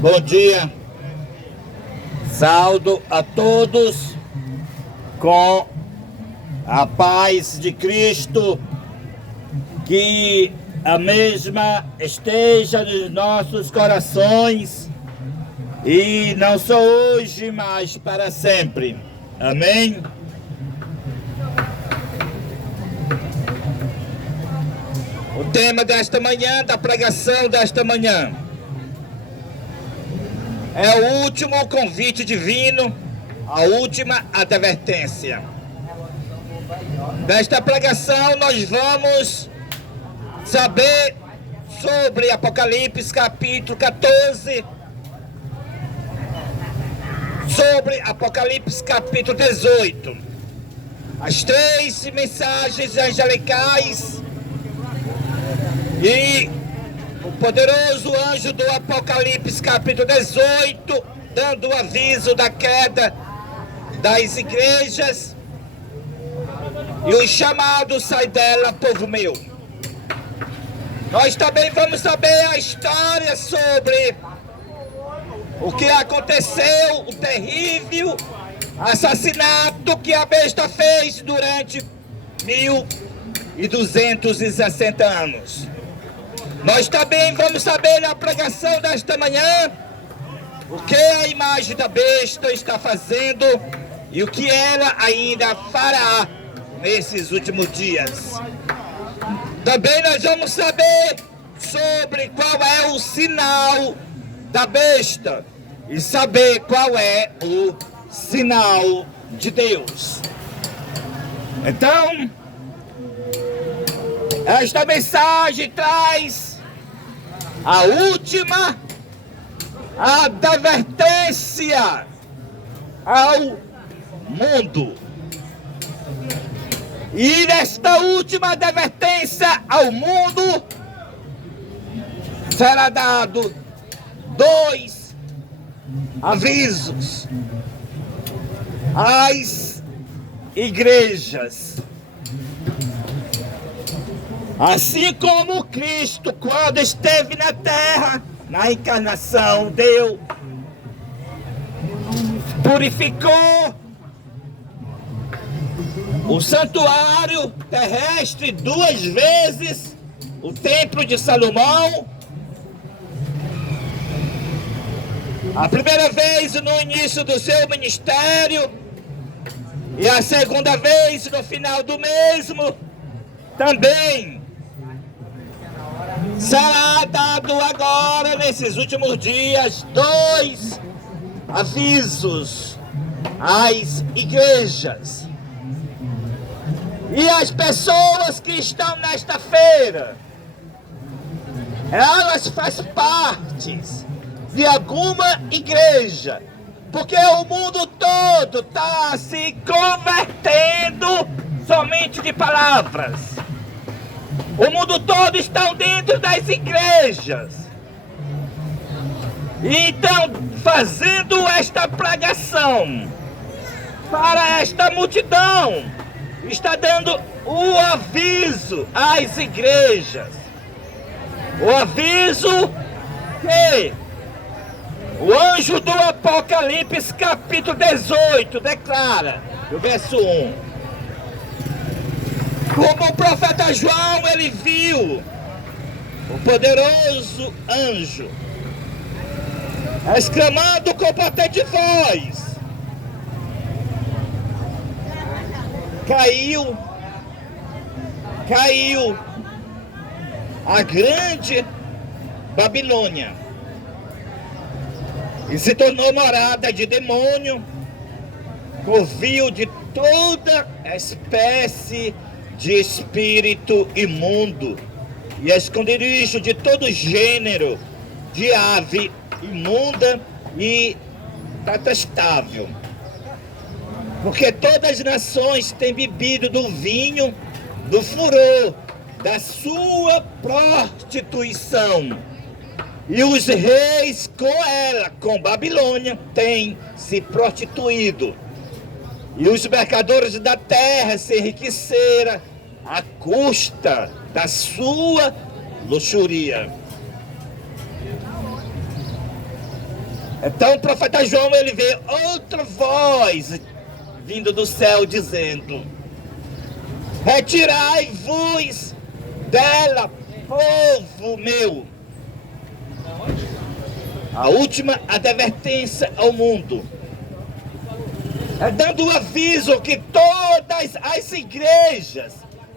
Bom dia, saúdo a todos com a paz de Cristo, que a mesma esteja nos nossos corações e não só hoje, mas para sempre. Amém? O tema desta manhã, da pregação desta manhã, é o último convite divino, a última advertência. Nesta pregação nós vamos saber sobre Apocalipse capítulo 14, sobre Apocalipse capítulo 18, as 3 mensagens angelicais e o poderoso anjo do Apocalipse capítulo 18, dando o aviso da queda das igrejas e o chamado sai dela, povo meu. Nós também vamos saber a história sobre o que aconteceu, o terrível assassinato que a besta fez durante 1260 anos. Nós também vamos saber na pregação desta manhã o que a imagem da besta está fazendo e o que ela ainda fará nesses últimos dias. Também nós vamos saber sobre qual é o sinal da besta e saber qual é o sinal de Deus. Então, esta mensagem traz a última advertência ao mundo. E nesta última advertência ao mundo será dado 2 avisos às igrejas. Assim como Cristo, quando esteve na terra, na encarnação, purificou o santuário terrestre 2 vezes, o templo de Salomão. A primeira vez no início do seu ministério e a segunda vez no final do mesmo. Também será dado agora, nesses últimos dias, 2 avisos às igrejas. E as pessoas que estão nesta feira, elas fazem parte de alguma igreja, porque o mundo todo está se convertendo somente de palavras. O mundo todo está dentro das igrejas. Então, fazendo esta pregação para esta multidão, está dando o aviso às igrejas. O aviso que o anjo do Apocalipse capítulo 18 declara, no verso 1. Como o profeta João, ele viu o poderoso anjo exclamando com potente voz: Caiu a grande Babilônia e se tornou morada de demônio, covil de toda espécie de espírito imundo e esconderijo de todo gênero de ave imunda e detestável. Porque todas as nações têm bebido do vinho, do furor, da sua prostituição. E os reis com ela, com Babilônia, têm se prostituído. E os mercadores da terra se enriqueceram à custa da sua luxúria. Então o profeta João, ele vê outra voz vindo do céu dizendo: retirai-vos dela, povo meu. A última advertência ao mundo, dando o aviso que todas as igrejas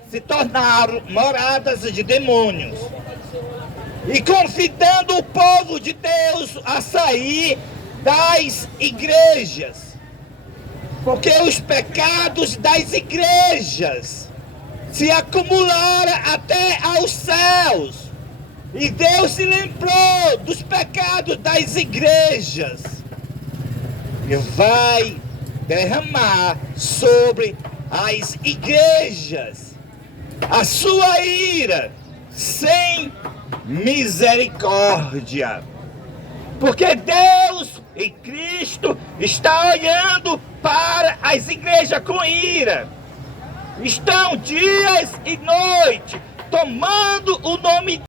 se tornaram moradas de demônios, e convidando o povo de Deus a sair das igrejas, porque os pecados das igrejas se acumularam até aos céus, e Deus se lembrou dos pecados das igrejas e vai derramar sobre as igrejas a sua ira sem misericórdia, porque Deus e Cristo está olhando para as igrejas com ira. Estão dias e noites tomando o nome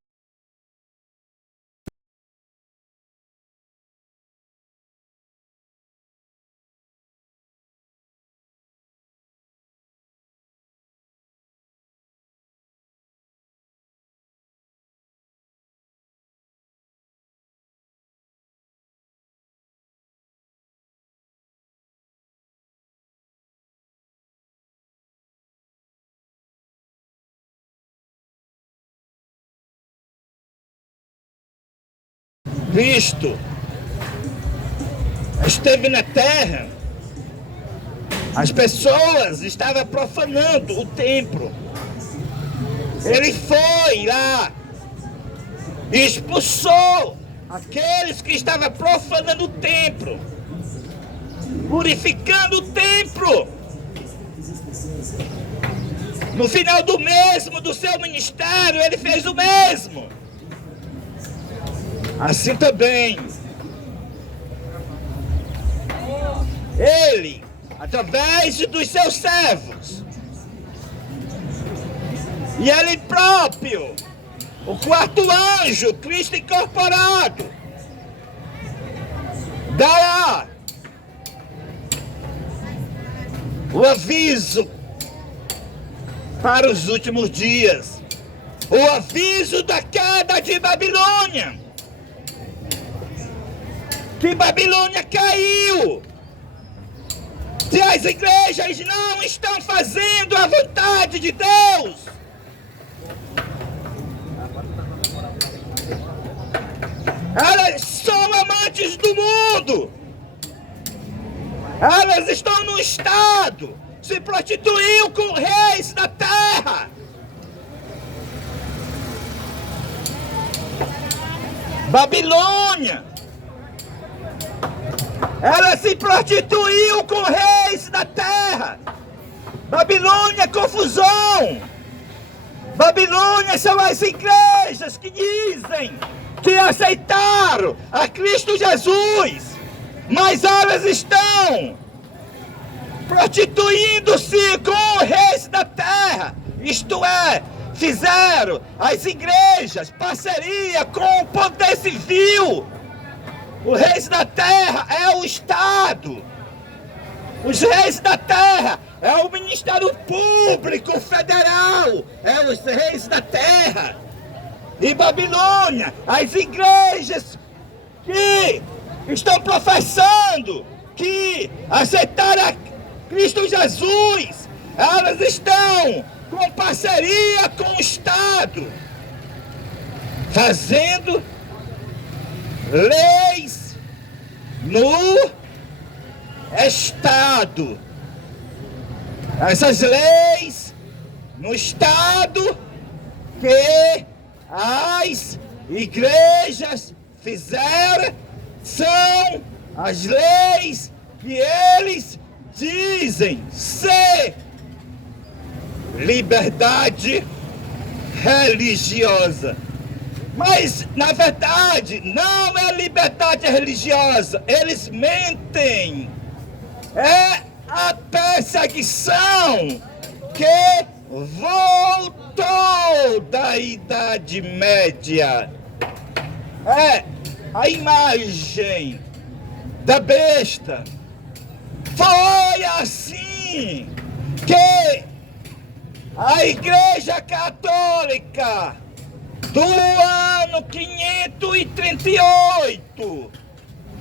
Cristo esteve na terra, as pessoas estavam profanando o templo. Ele foi lá e expulsou aqueles que estavam profanando o templo, purificando o templo. No final do seu ministério, ele fez o mesmo. Assim também, ele, através dos seus servos, e ele próprio, o quarto anjo, Cristo incorporado, dará o aviso para os últimos dias, o aviso da queda de Babilônia. Que Babilônia caiu, se as igrejas não estão fazendo a vontade de Deus. Elas são amantes do mundo, elas estão no estado, se prostituiu com reis da terra. Babilônia, ela se prostituiu com reis da terra. Babilônia, confusão. Babilônia são as igrejas que dizem que aceitaram a Cristo Jesus, mas elas estão prostituindo-se com reis da terra. Isto é, fizeram as igrejas parceria com o poder civil. Os reis da terra é o Estado. Os reis da terra é o Ministério Público Federal. É os reis da terra. E Babilônia, as igrejas que estão professando que aceitaram a Cristo Jesus, elas estão com parceria com o Estado, fazendo leis no Estado. Essas leis no Estado que as igrejas fizeram são as leis que eles dizem ser liberdade religiosa. Mas, na verdade, não é liberdade religiosa. Eles mentem. É a perseguição que voltou da Idade Média. É a imagem da besta. Foi assim que a Igreja Católica do ano 538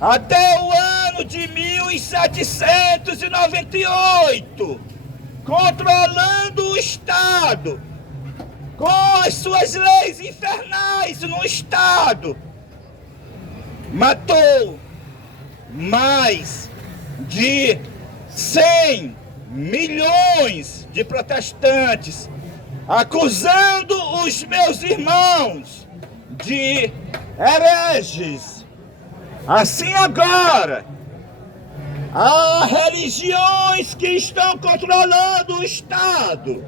até o ano de 1798, controlando o Estado, com as suas leis infernais no Estado, matou mais de 100 milhões de protestantes, acusando os meus irmãos de hereges. Assim agora, há religiões que estão controlando o Estado.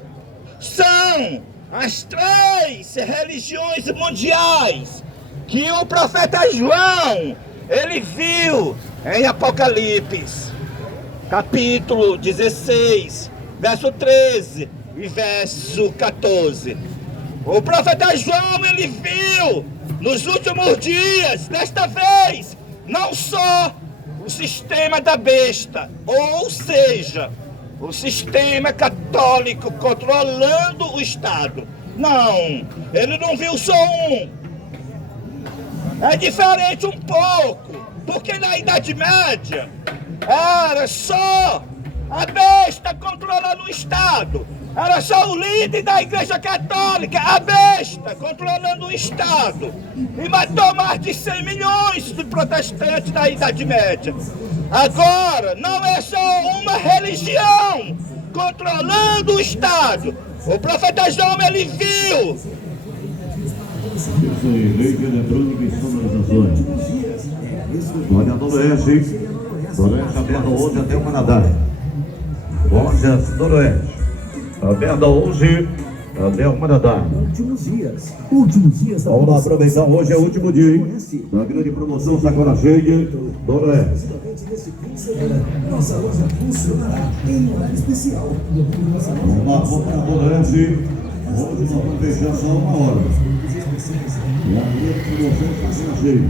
São as 3 religiões mundiais que o profeta João, ele viu em Apocalipse, capítulo 16, verso 13 e verso 14. O profeta João, ele viu nos últimos dias, desta vez, não só o sistema da besta, ou seja, o sistema católico controlando o Estado. Não, ele não viu só um. É diferente um pouco, porque na Idade Média era só a besta controlando o Estado. Era só o líder da Igreja Católica, a besta, controlando o Estado. E matou mais de 100 milhões de protestantes na Idade Média. Agora, não é só uma religião controlando o Estado. O profeta João, ele viu. Isso aí, rede eletrônica e sonorizações. Glória Noroeste. Noroeste aberta hoje até o Canadá. Glória Noroeste. Aberta hoje até o Canadá. Últimos dias. Vamos lá aproveitar, hoje é o último dia, hein? Da grande promoção Sacola Cheia Noroeste. Nossa loja funcionará em horário especial. Vamos lá, vamos para Noroeste. Hoje nós vamos fechar só 1 hora. E a grande promoção Sacola Cheia.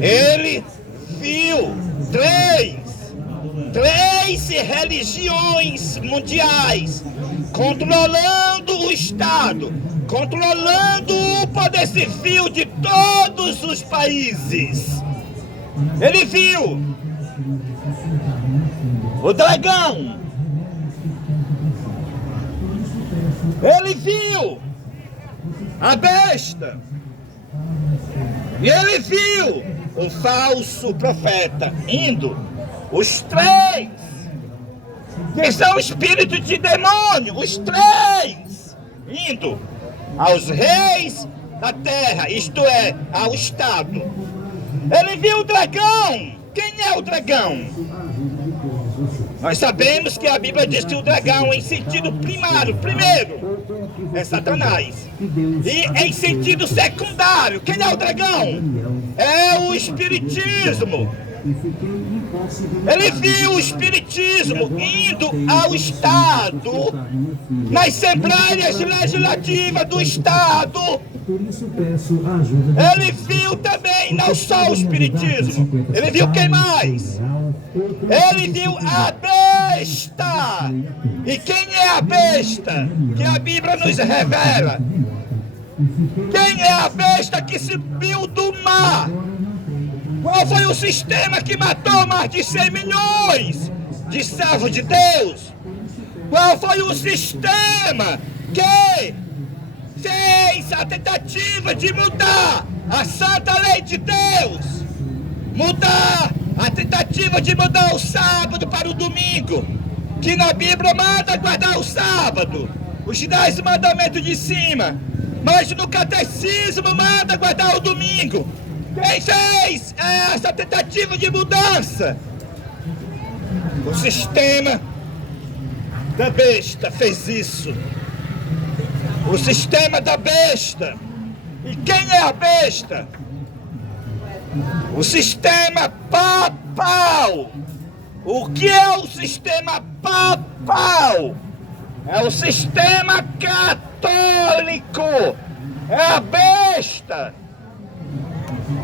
Ele viu 3 religiões mundiais controlando o Estado, controlando o poder civil de todos os países. Ele viu o dragão. Ele viu a besta. E ele viu o falso profeta indo. Os 3, que são espíritos de demônio, os 3, indo aos reis da terra, isto é, ao Estado. Ele viu o dragão. Quem é o dragão? Nós sabemos que a Bíblia diz que o dragão, em sentido primeiro, é Satanás. E em sentido secundário, quem é o dragão? É o espiritismo. Ele viu o espiritismo indo ao Estado, nas assembleias legislativas do Estado. Ele viu também não só o espiritismo, ele viu quem mais? Ele viu a besta. E quem é a besta? Que a Bíblia nos revela. Quem é a besta que subiu do mar? Qual foi o sistema que matou mais de 100 milhões de servos de Deus? Qual foi o sistema que fez a tentativa de mudar a santa lei de Deus? A tentativa de mudar o sábado para o domingo, que na Bíblia manda guardar o sábado, os 10 mandamentos de cima, mas no catecismo manda guardar o domingo. Quem fez essa tentativa de mudança? O sistema da besta fez isso. O sistema da besta. E quem é a besta? O sistema papal. O que é o sistema papal? É o sistema católico. É a besta.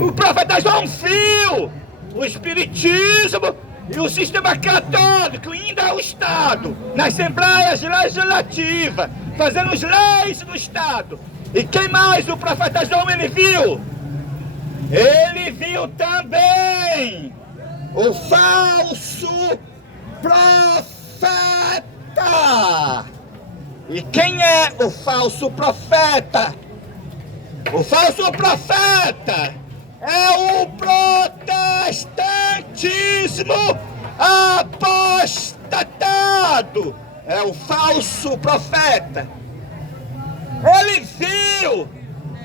O profeta João viu o espiritismo e o sistema católico indo ao Estado, nas assembleias legislativas, fazendo as leis do Estado. E quem mais o profeta João ele viu? Ele viu também o falso profeta. E quem é o falso profeta? O falso profeta é o protestantismo apostatado. É o falso profeta. Ele viu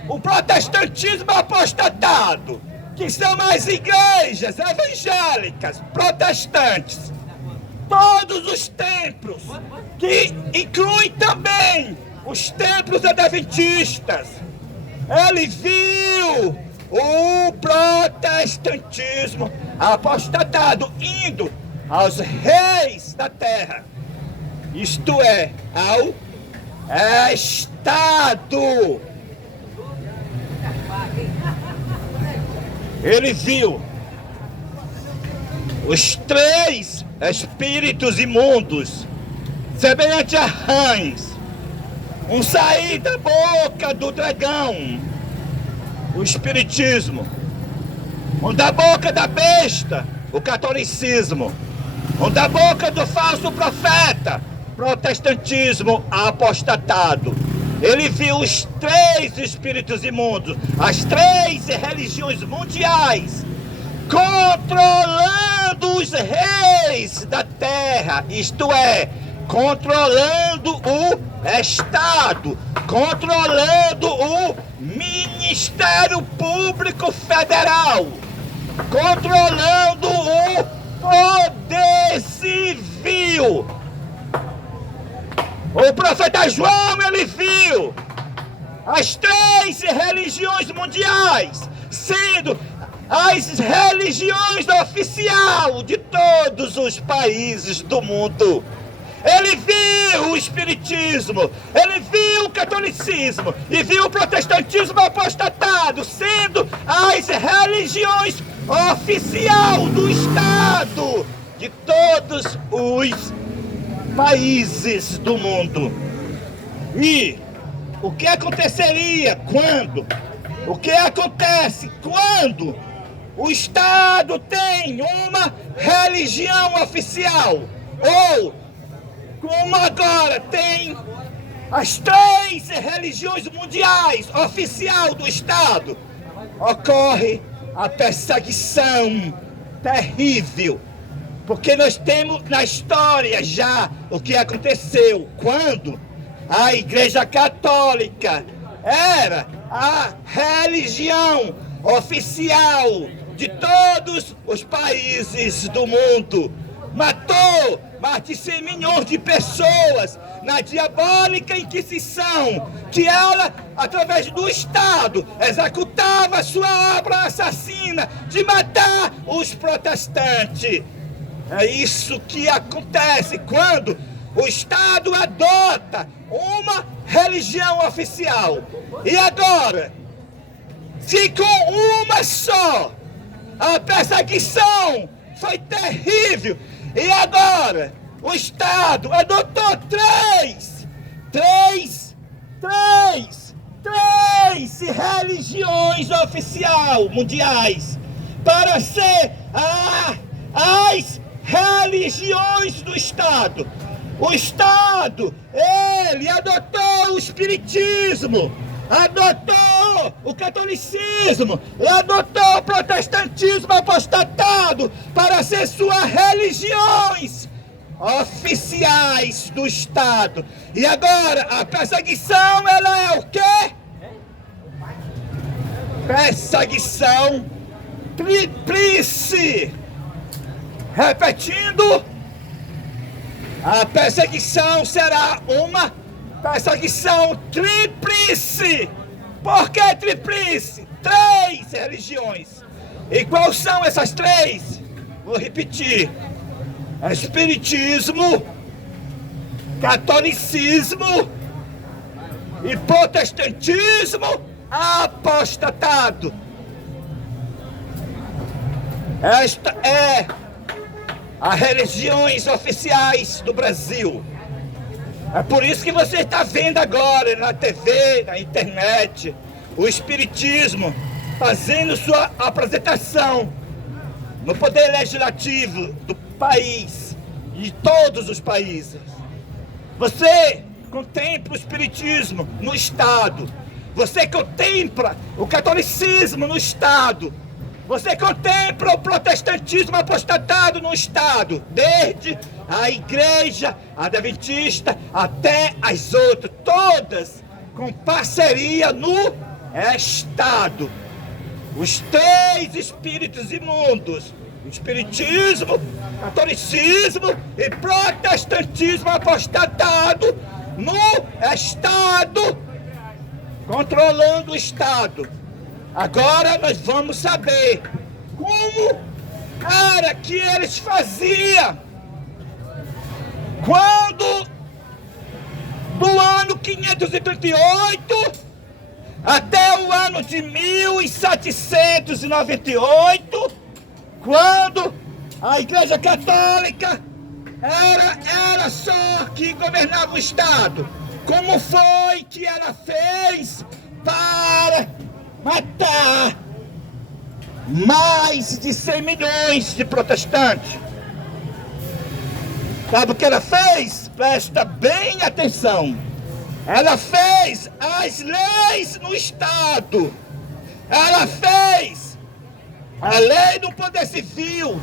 o protestantismo apostatado, que são as igrejas evangélicas protestantes, todos os templos, que incluem também os templos adventistas. Ele viu o protestantismo apostatado indo aos reis da terra, isto é, ao Estado. Ele viu os 3 espíritos imundos, semelhante a rãs, um sair da boca do dragão, o espiritismo, um da boca da besta, o catolicismo, um da boca do falso profeta, protestantismo apostatado. Ele viu os 3 espíritos imundos, as 3 religiões mundiais, controlando os reis da terra, isto é, controlando o Estado, controlando o Ministério Público Federal, controlando o poder civil. O profeta João, ele viu as 3 religiões mundiais sendo as religiões oficiais de todos os países do mundo. Ele viu o espiritismo, ele viu o catolicismo e viu o protestantismo apostatado sendo as religiões oficiais do Estado de todos os países do mundo. E o que aconteceria quando? O que acontece quando o Estado tem uma religião oficial? Ou, como agora tem as 3 religiões mundiais oficial do Estado, ocorre a perseguição terrível. Porque nós temos na história já o que aconteceu quando a Igreja Católica era a religião oficial de todos os países do mundo. Matou mais de 100 milhões de pessoas na diabólica Inquisição, que ela, através do Estado, executava sua obra assassina de matar os protestantes. É isso que acontece quando o Estado adota uma religião oficial. E agora, se com uma só a perseguição foi terrível, e agora o Estado adotou três religiões oficiais mundiais para ser as religiões do Estado. O Estado, ele adotou o espiritismo, adotou o catolicismo, adotou o protestantismo apostatado para ser suas religiões oficiais do Estado. E agora a perseguição, ela é o quê? Perseguição tríplice. Repetindo, a perseguição será uma perseguição tríplice. Por que tríplice? 3 religiões. E quais são essas 3? Vou repetir: espiritismo, catolicismo e protestantismo apostatado. Esta é as religiões oficiais do Brasil. É por isso que você está vendo agora na TV, na internet, o espiritismo fazendo sua apresentação no poder legislativo do país e de todos os países. Você contempla o espiritismo no Estado. Você contempla o catolicismo no Estado. Você contempla o protestantismo apostatado no Estado, desde a igreja adventista até as outras, todas com parceria no Estado. Os três espíritos imundos, o espiritismo, catolicismo e protestantismo apostatado no Estado, controlando o Estado. Agora nós vamos saber como era que eles faziam quando do ano 538 até o ano de 1798, quando a Igreja Católica era só que governava o Estado. Como foi que ela fez para matar mais de 100 milhões de protestantes? Sabe o que ela fez? Presta bem atenção. Ela fez as leis no Estado. Ela fez a lei do Poder Civil.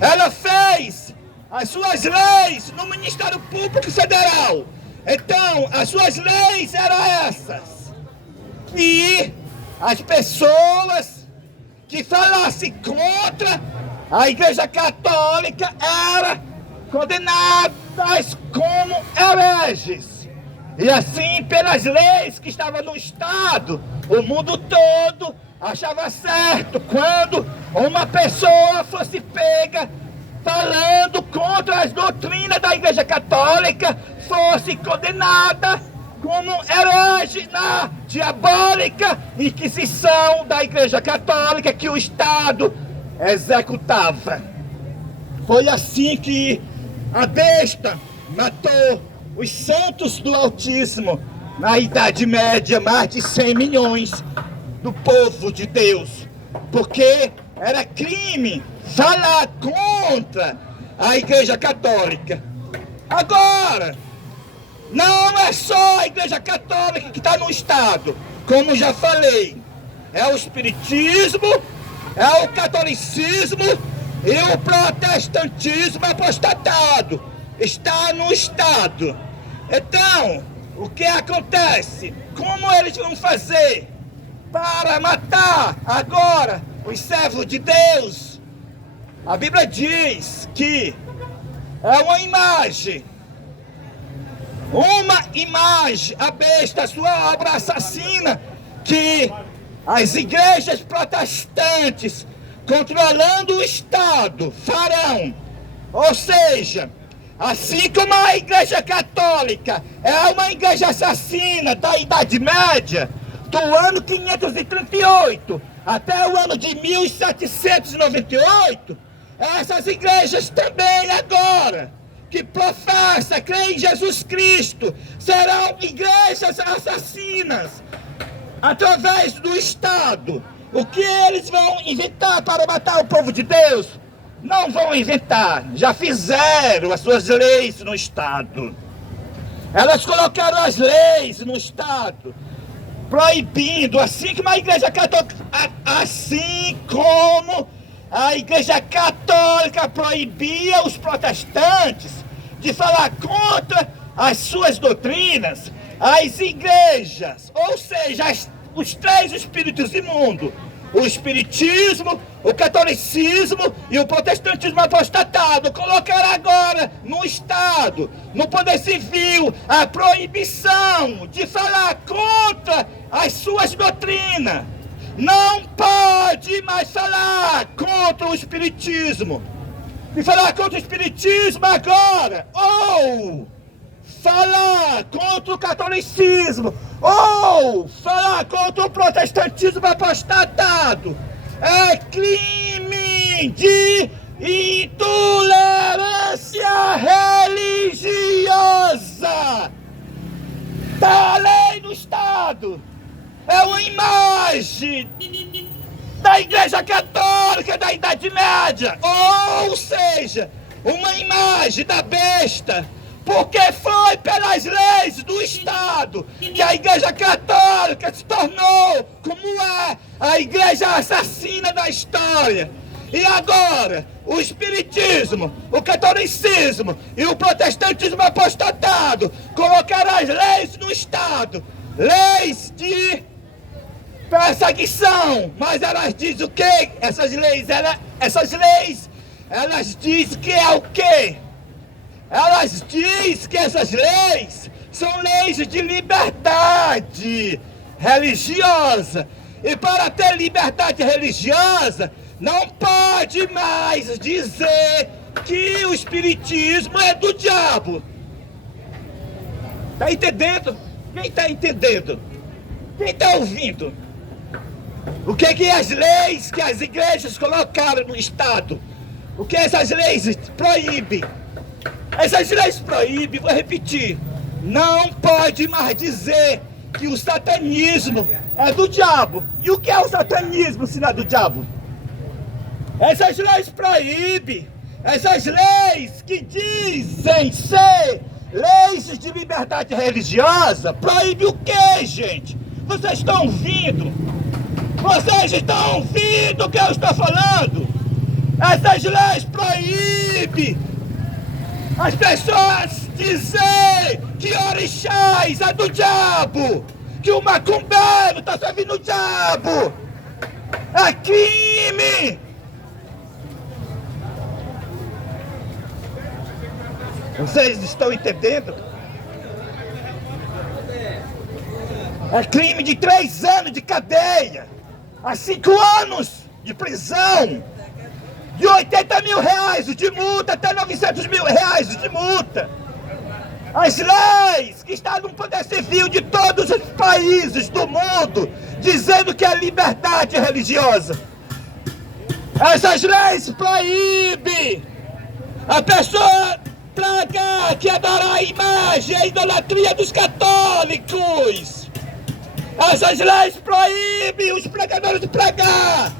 Ela fez as suas leis no Ministério Público Federal. Então, as suas leis eram essas. E as pessoas que falassem contra a Igreja Católica eram condenadas como hereges. E assim, pelas leis que estavam no Estado, o mundo todo achava certo quando uma pessoa fosse pega falando contra as doutrinas da Igreja Católica, fosse condenada como herege na diabólica inquisição da Igreja Católica que o Estado executava. Foi assim que a besta matou os santos do Altíssimo na Idade Média, mais de 100 milhões do povo de Deus, porque era crime falar contra a Igreja Católica. Agora, não é só a Igreja Católica que está no Estado, como já falei, é o espiritismo, é o catolicismo e o protestantismo apostatado, está no Estado. Então, o que acontece? Como eles vão fazer para matar agora os servos de Deus? A Bíblia diz que é uma imagem, a besta, a sua obra assassina, que as igrejas protestantes, controlando o Estado, farão. Ou seja, assim como a Igreja Católica é uma igreja assassina da Idade Média, do ano 538 até o ano de 1798, essas igrejas também agora, que professam, creem em Jesus Cristo, serão igrejas assassinas através do Estado. O que eles vão inventar para matar o povo de Deus? Não vão inventar, já fizeram as suas leis no Estado. Elas colocaram as leis no Estado, proibindo, assim como a Igreja Católica proibia os protestantes de falar contra as suas doutrinas, as igrejas, ou seja, os três espíritos imundos, o espiritismo, o catolicismo e o protestantismo apostatado, colocaram agora no Estado, no Poder Civil, a proibição de falar contra as suas doutrinas. Não pode mais falar contra o espiritismo. E falar contra o espiritismo agora, ou falar contra o catolicismo, ou falar contra o protestantismo apostatado, é crime! fim de intolerância religiosa. Tá a lei no Estado. É uma imagem da Igreja Católica da Idade Média, ou seja, uma imagem da besta, porque foi pelas leis do Estado que a Igreja Católica se tornou como é a igreja assassina da história. E agora, o Espiritismo, o Catolicismo e o Protestantismo apostatado colocaram as leis no Estado, leis de perseguição, mas elas dizem o quê? Essas leis, elas dizem que é o quê? Elas dizem que essas leis são leis de liberdade religiosa. E para ter liberdade religiosa, não pode mais dizer que o Espiritismo é do diabo. Tá entendendo? Quem tá entendendo? Quem tá ouvindo? O que as leis que as igrejas colocaram no Estado? O que essas leis proíbem? Essas leis proíbem, vou repetir, não pode mais dizer que o satanismo é do diabo. E o que é o satanismo se não é do diabo? Essas leis proíbem, essas leis que dizem ser leis de liberdade religiosa, proíbem o que, gente? Vocês estão ouvindo? Vocês estão ouvindo o que eu estou falando? Essas leis proíbem as pessoas dizer que orixás é do diabo, que o macumbeiro está servindo o diabo. É crime! Vocês estão entendendo? É crime de 3 anos de cadeia, a 5 anos de prisão, de 80 mil reais de multa até 900 mil reais de multa. As leis que estão no poder civil de todos os países do mundo, dizendo que é liberdade religiosa. Essas leis proíbem a pessoa tragar, que adorar a imagem, a idolatria dos católicos. Essas leis proíbem os pregadores de pregar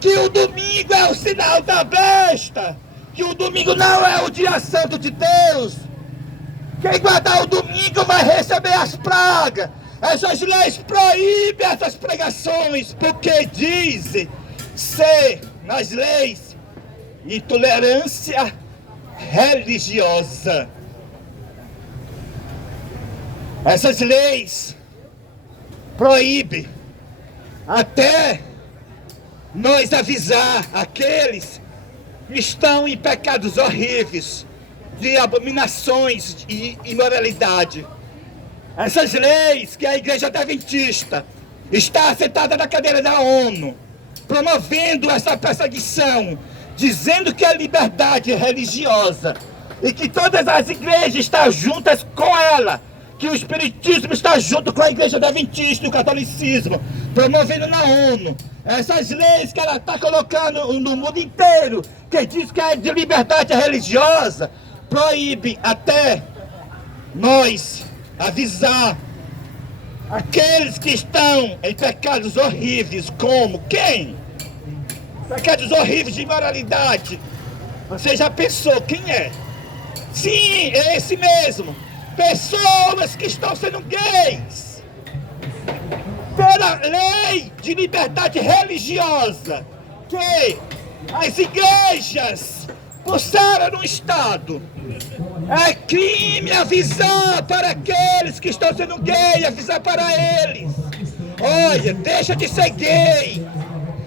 que o domingo é o sinal da besta, que o domingo não é o dia santo de Deus. Quem guardar o domingo vai receber as pragas. Essas leis proíbem essas pregações, porque dizem ser nas leis intolerância religiosa. Essas leis proíbem até nós avisar aqueles que estão em pecados horríveis, de abominações e imoralidade. Essas leis que a Igreja Adventista está sentada na cadeira da ONU, promovendo essa perseguição, dizendo que é liberdade religiosa e que todas as igrejas estão juntas com ela, que o Espiritismo está junto com a Igreja Adventista e o Catolicismo, promovendo na ONU essas leis que ela está colocando no mundo inteiro, que diz que é de liberdade religiosa, proíbe até nós avisar aqueles que estão em pecados horríveis, como quem? Pecados horríveis de imoralidade. Você já pensou quem é? Sim, é esse mesmo. Pessoas que estão sendo gays pela lei de liberdade religiosa que as igrejas puseram no Estado. É crime avisar para aqueles que estão sendo gays, avisar para eles: olha, deixa de ser gay,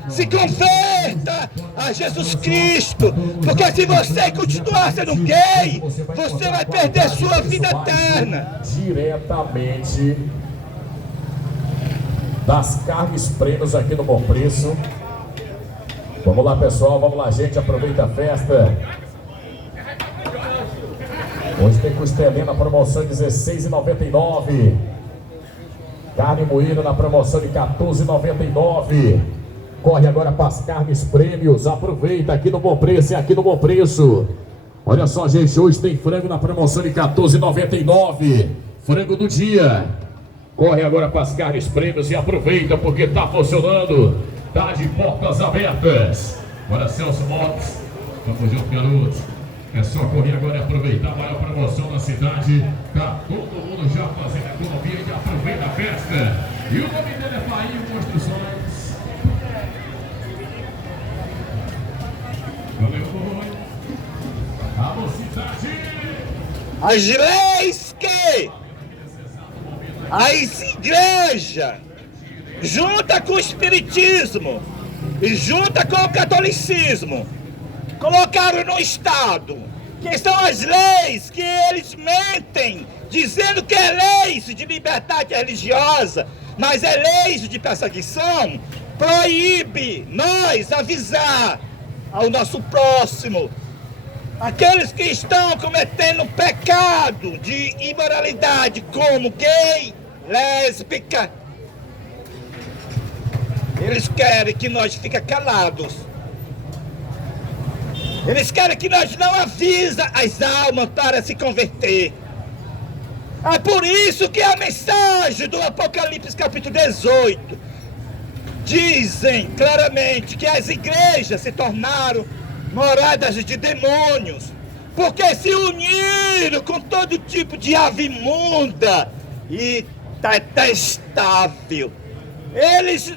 se converta a Jesus Cristo, porque se você continuar sendo gay, você vai perder sua vida eterna. Diretamente das Carnes Prêmios aqui no Bom Preço. Vamos lá, pessoal, vamos lá, gente, aproveita a festa. Hoje tem costelinha na promoção de R$16,99. Carne moída na promoção de R$14,99. Corre agora para as carnes prêmios. Aproveita aqui no Bom Preço, é aqui no Bom Preço. Olha só, gente, hoje tem frango na promoção de R$14,99. Frango do dia. Corre agora para as carnes prêmios e aproveita porque tá funcionando. Tá de portas abertas. Olha, Celso Motos. Vamos junto, garoto. É só correr agora e aproveitar a maior promoção da cidade. Tá todo mundo já fazendo economia e aproveita a festa. E o nome dele é Painho Construções. Valeu, boi. A mocidade. As leis que as igrejas, junta com o espiritismo e junta com o catolicismo, colocaram no Estado, que são as leis que eles mentem, dizendo que é leis de liberdade religiosa, mas é leis de perseguição, proíbe nós avisar ao nosso próximo, aqueles que estão cometendo pecado de imoralidade, como gay, lésbica. Eles querem que nós fiquem calados. Eles querem que nós não avisa as almas para se converter. É por isso que a mensagem do Apocalipse capítulo 18 dizem claramente que as igrejas se tornaram moradas de demônios, porque se uniram com todo tipo de ave imunda e detestável. Eles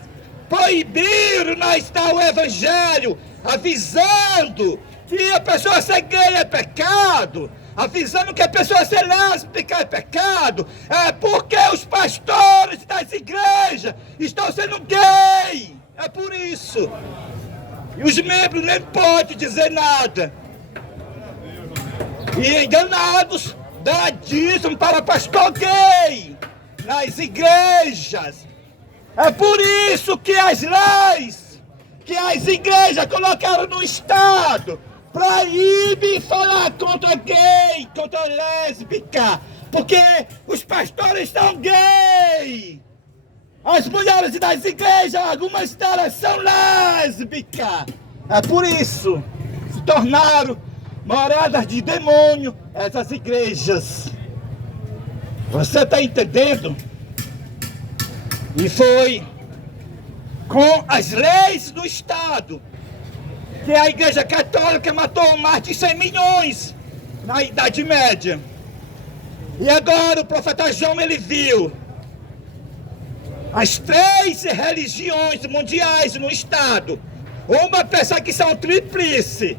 proibiram nós dar o evangelho, avisando que a pessoa ser gay é pecado, avisando que a pessoa ser lésbica é pecado, é porque os pastores das igrejas estão sendo gay, é por isso. E os membros nem podem dizer nada. E enganados, dá dízimo para pastor gay nas igrejas. É por isso que as leis que as igrejas colocaram no Estado proíbem falar contra gay, contra lésbica, porque os pastores são gay. As mulheres das igrejas, algumas delas são lésbicas. É por isso se tornaram moradas de demônio essas igrejas. Você está entendendo? E foi com as leis do Estado que a Igreja Católica matou mais de 100 milhões na Idade Média. E agora o profeta João, ele viu as 3 religiões mundiais no Estado, uma perseguição tríplice.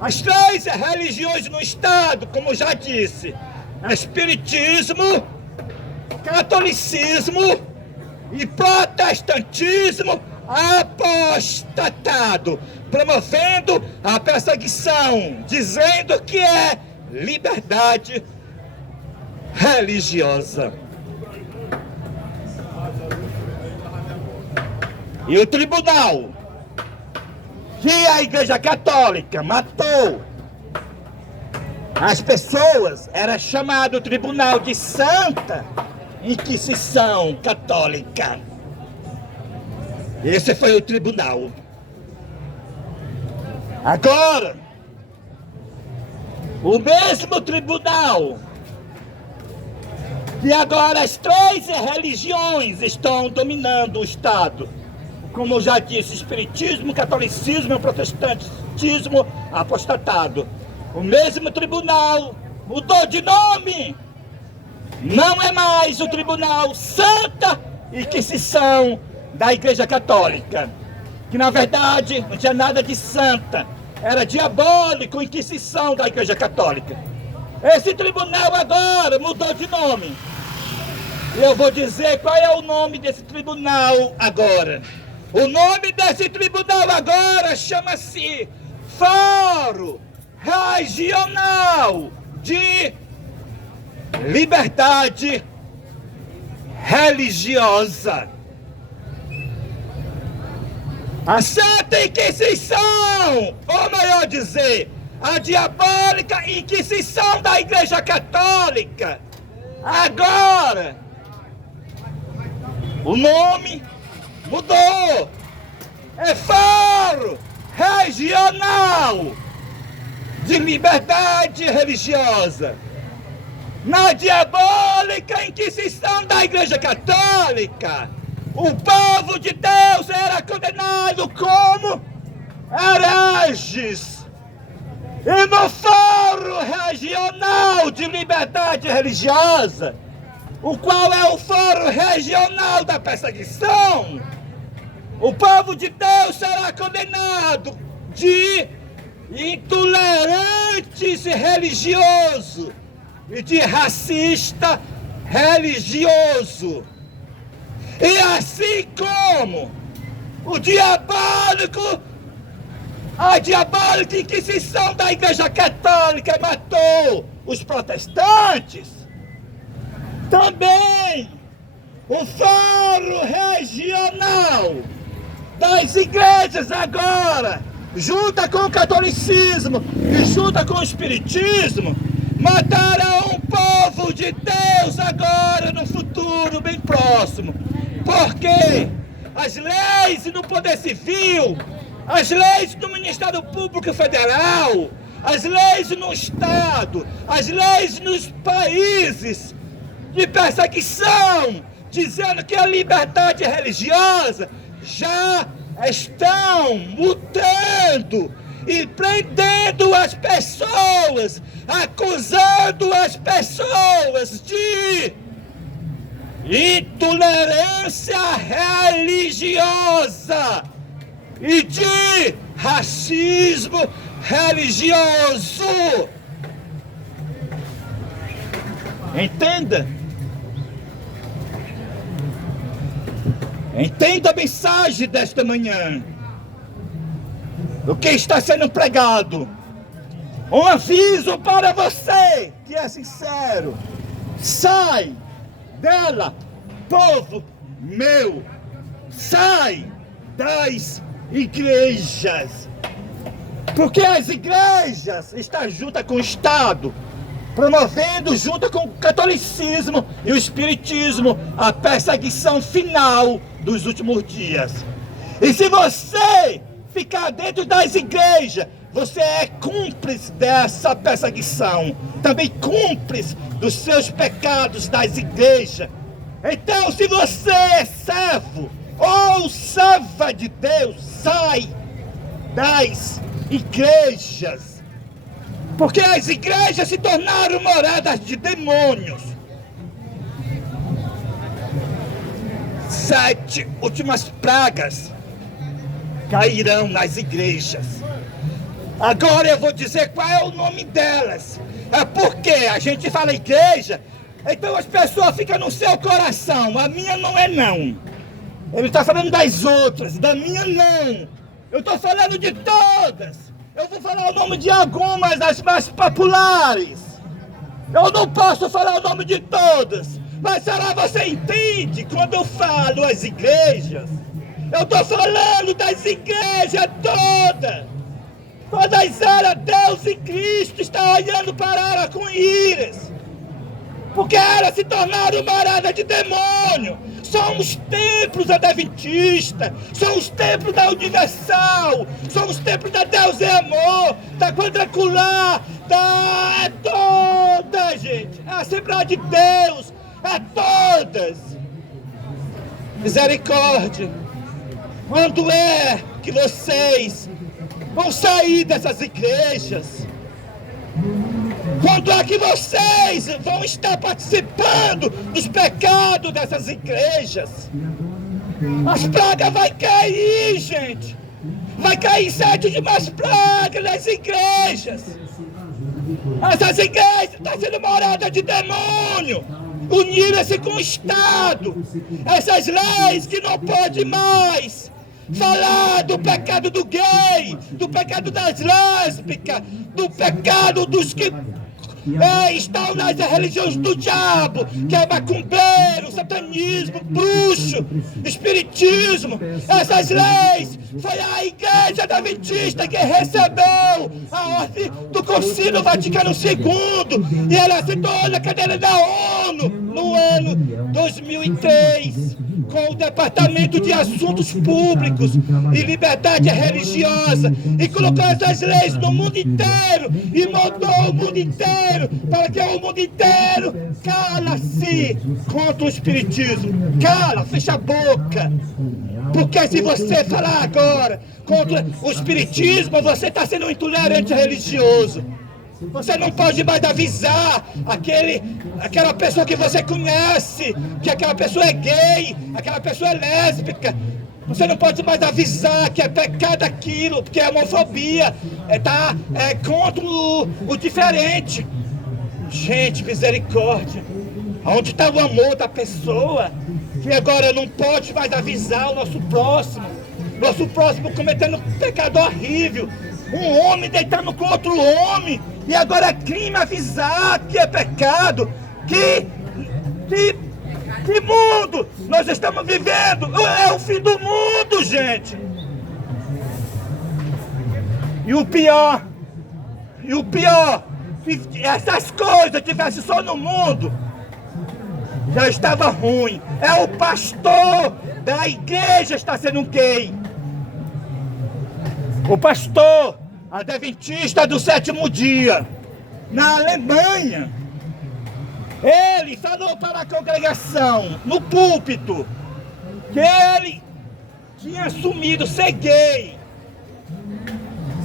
As 3 religiões no Estado, como já disse, espiritismo, catolicismo e protestantismo apostatado, promovendo a perseguição, dizendo que é liberdade religiosa. E o tribunal que a Igreja Católica matou as pessoas era chamado Tribunal de Santa Inquisição Católica. Esse foi o tribunal. Agora, o mesmo tribunal que agora as 3 religiões estão dominando o Estado, como eu já disse, espiritismo, catolicismo e protestantismo apostatado. O mesmo tribunal mudou de nome. Não é mais o Tribunal Santa Inquisição da Igreja Católica, que na verdade não tinha nada de santa, era diabólico, Inquisição da Igreja Católica. Esse tribunal agora mudou de nome. E eu vou dizer qual é o nome desse tribunal agora. O nome desse tribunal agora chama-se Fórum Regional de Liberdade Religiosa. A Santa Inquisição, ou melhor dizer, a diabólica Inquisição da Igreja Católica. Agora, o nome mudou. é Fórum Regional de Liberdade Religiosa. Na diabólica Inquisição da Igreja Católica, o povo de Deus era condenado como hereges. E no Fórum Regional de Liberdade Religiosa, o qual é o Fórum Regional da Perseguição, o povo de Deus será condenado de intolerantes religioso e de racista religioso. E assim como a diabólica Inquisição da Igreja Católica matou os protestantes, também o Fórum Regional das igrejas agora, junto com o catolicismo e junto com o espiritismo, matarão o povo de Deus agora no futuro bem próximo. Porque as leis no Poder Civil, as leis no Ministério Público Federal, as leis no Estado, as leis nos países de perseguição, dizendo que a liberdade religiosa já estão mudando e prendendo as pessoas, acusando as pessoas de intolerância religiosa e de racismo religioso. Entenda? Entenda a mensagem desta manhã. O que está sendo pregado. Um aviso para você que é sincero. Sai dela, povo meu. Sai das igrejas. Porque as igrejas estão juntas com o Estado, promovendo junto com o catolicismo e o espiritismo a perseguição final dos últimos dias. E se você ficar dentro das igrejas, você é cúmplice dessa perseguição, também cúmplice dos seus pecados das igrejas. Então, se você é servo ou serva de Deus, sai das igrejas. Porque as igrejas se tornaram moradas de demônios. 7 últimas pragas cairão nas igrejas. Agora eu vou dizer qual é o nome delas. É porque a gente fala igreja, então as pessoas ficam no seu coração. A minha não é não. Ele está falando das outras, da minha não. Eu estou falando de todas. Eu vou falar o nome de algumas, das mais populares. Eu não posso falar o nome de todas. Mas será que você entende quando eu falo as igrejas? Eu estou falando das igrejas todas. Todas elas, Deus e Cristo está olhando para elas com íris. Porque elas se tornaram morada de demônio. São os templos adventistas, são os templos da Universal, são os templos da Deus é Amor, da Quadrangular, é toda, gente. A Assembleia de Deus, é todas. Misericórdia. Quando é que vocês vão sair dessas igrejas? Quando é que vocês vão estar participando dos pecados dessas igrejas? As pragas vão cair, gente. Vai cair 7 de mais pragas nas igrejas. Essas igrejas estão sendo moradas de demônio. Uniram-se com o Estado. Essas leis que não podem mais falar do pecado do gay, do pecado das lésbicas, do pecado dos que estão nas religiões do diabo, que é macumbeiro, satanismo, bruxo, espiritismo. Essas leis foi a Igreja Adventista que recebeu a ordem do Concílio Vaticano II, e ela sentou na cadeira da ONU no ano 2003, com o Departamento de Assuntos Públicos e Liberdade Religiosa, e colocou essas leis no mundo inteiro, e mudou o mundo inteiro, para que o mundo inteiro cala-se contra o espiritismo. Cala, fecha a boca. Porque se você falar agora contra o espiritismo, você está sendo um intolerante religioso. Você não pode mais avisar aquela pessoa que você conhece, que aquela pessoa é gay, aquela pessoa é lésbica. Você não pode mais avisar que é pecado aquilo, porque é homofobia, é contra o diferente. Gente, misericórdia. Onde está o amor da pessoa? Que agora não pode mais avisar o nosso próximo cometendo um pecado horrível. Um homem deitando com outro homem. E agora é crime avisar que é pecado. Que mundo nós estamos vivendo? É o fim do mundo, gente. E o pior, se essas coisas tivessem só no mundo, já estava ruim. É o pastor da igreja está sendo gay. O pastor adventista do sétimo dia, na Alemanha, ele falou para a congregação, no púlpito, que ele tinha assumido ser gay.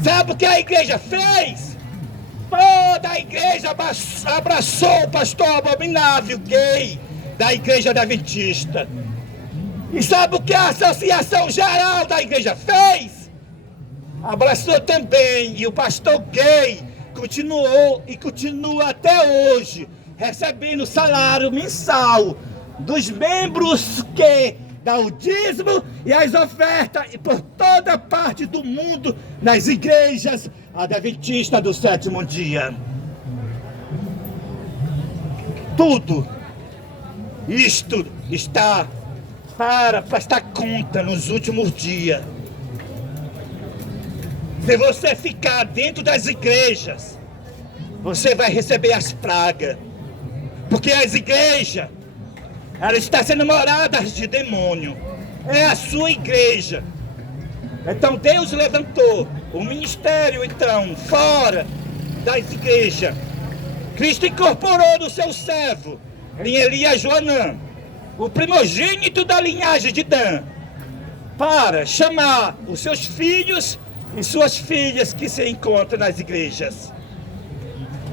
Sabe o que a igreja fez? Toda a igreja abraçou o pastor abominável gay da igreja adventista. E sabe o que a Associação Geral da Igreja fez? Abraçou também, e o pastor gay continuou e continua até hoje recebendo salário mensal dos membros que dá o dízimo e as ofertas e por toda parte do mundo nas igrejas adventistas do sétimo dia. Tudo isto está para prestar conta nos últimos dias. Se você ficar dentro das igrejas, você vai receber as pragas. Porque as igrejas, elas estão sendo moradas de demônio. É a sua igreja. Então Deus levantou o ministério, então, fora das igrejas. Cristo incorporou no seu servo, em Elias Joanã, o primogênito da linhagem de Dan, para chamar os seus filhos e suas filhas que se encontram nas igrejas.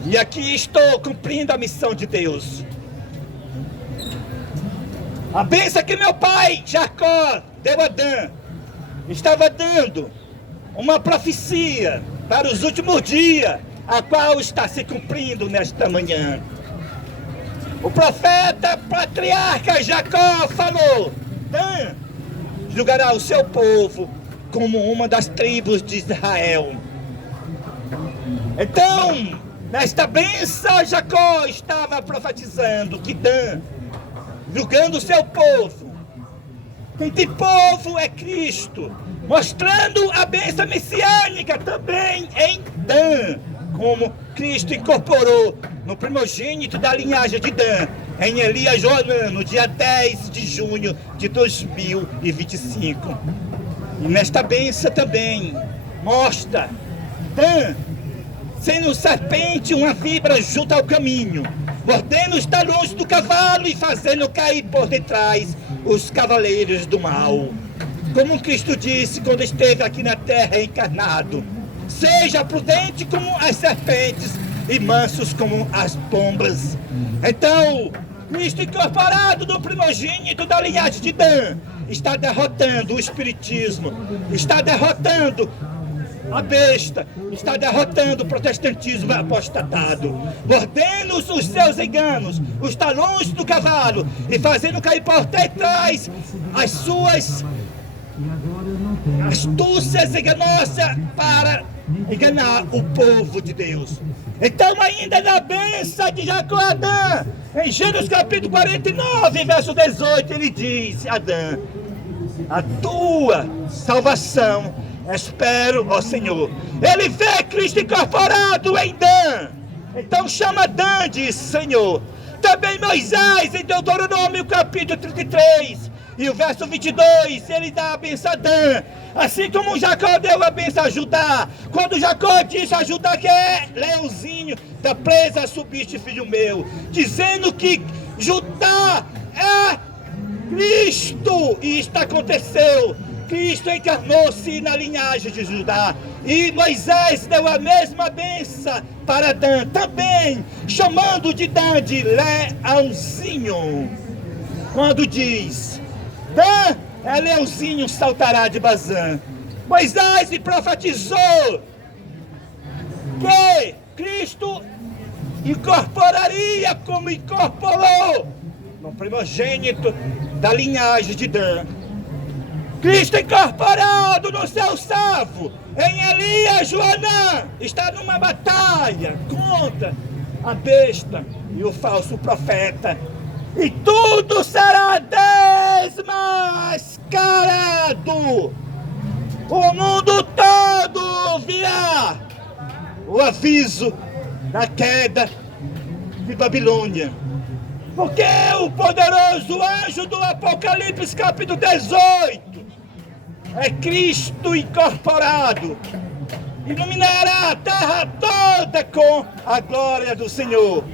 E aqui estou cumprindo a missão de Deus. A bênção que meu pai Jacó deu a Dan, estava dando uma profecia para os últimos dias, a qual está se cumprindo nesta manhã. O profeta patriarca Jacó falou: Dan julgará o seu povo como uma das tribos de Israel. Então, nesta bênção, Jacó estava profetizando que Dan, julgando o seu povo, este povo é Cristo, mostrando a bênção messiânica também em Dan, como Cristo incorporou no primogênito da linhagem de Dan, em Elias Joanã, no dia 10 de junho de 2025. E nesta bênção também mostra Dan sendo serpente, uma vibra junto ao caminho, mordendo os talões do cavalo e fazendo cair por detrás os cavaleiros do mal. Como Cristo disse quando esteve aqui na terra encarnado: seja prudente como as serpentes e mansos como as pombas. Então, Cristo incorporado no primogênito da linhagem de Dan está derrotando o espiritismo, está derrotando a besta, está derrotando o protestantismo apostatado, mordendo os seus enganos, os talões do cavalo e fazendo cair por detrás as suas astúcias enganosas para enganar o povo de Deus. Então, ainda na bênção de Jacó a Dan, em Gênesis capítulo 49, verso 18, ele diz a Dan: a tua salvação espero, ó Senhor. Ele vê Cristo incorporado em Dan. Então chama Dan, diz: Senhor, também Moisés, em Deuteronômio capítulo 33, e o verso 22, ele dá a benção a Dan, assim como Jacó deu a benção a Judá. Quando Jacó disse a Judá que é leãozinho da presa, subiste, filho meu, dizendo que Judá é Cristo, e isto aconteceu. Cristo encarnou-se na linhagem de Judá, e Moisés deu a mesma benção para Dan, também chamando de Dan de leãozinho, quando diz: Dan é leãozinho, saltará de Bazã. Moisés profetizou que Cristo incorporaria como incorporou no primogênito da linhagem de Dan. Cristo incorporado no seu servo, em Elias Joanã, está numa batalha contra a besta e o falso profeta. E tudo será desmascarado. O mundo todo ouvirá o aviso da queda de Babilônia. Porque o poderoso anjo do Apocalipse capítulo 18 é Cristo incorporado, iluminará a terra toda com a glória do Senhor.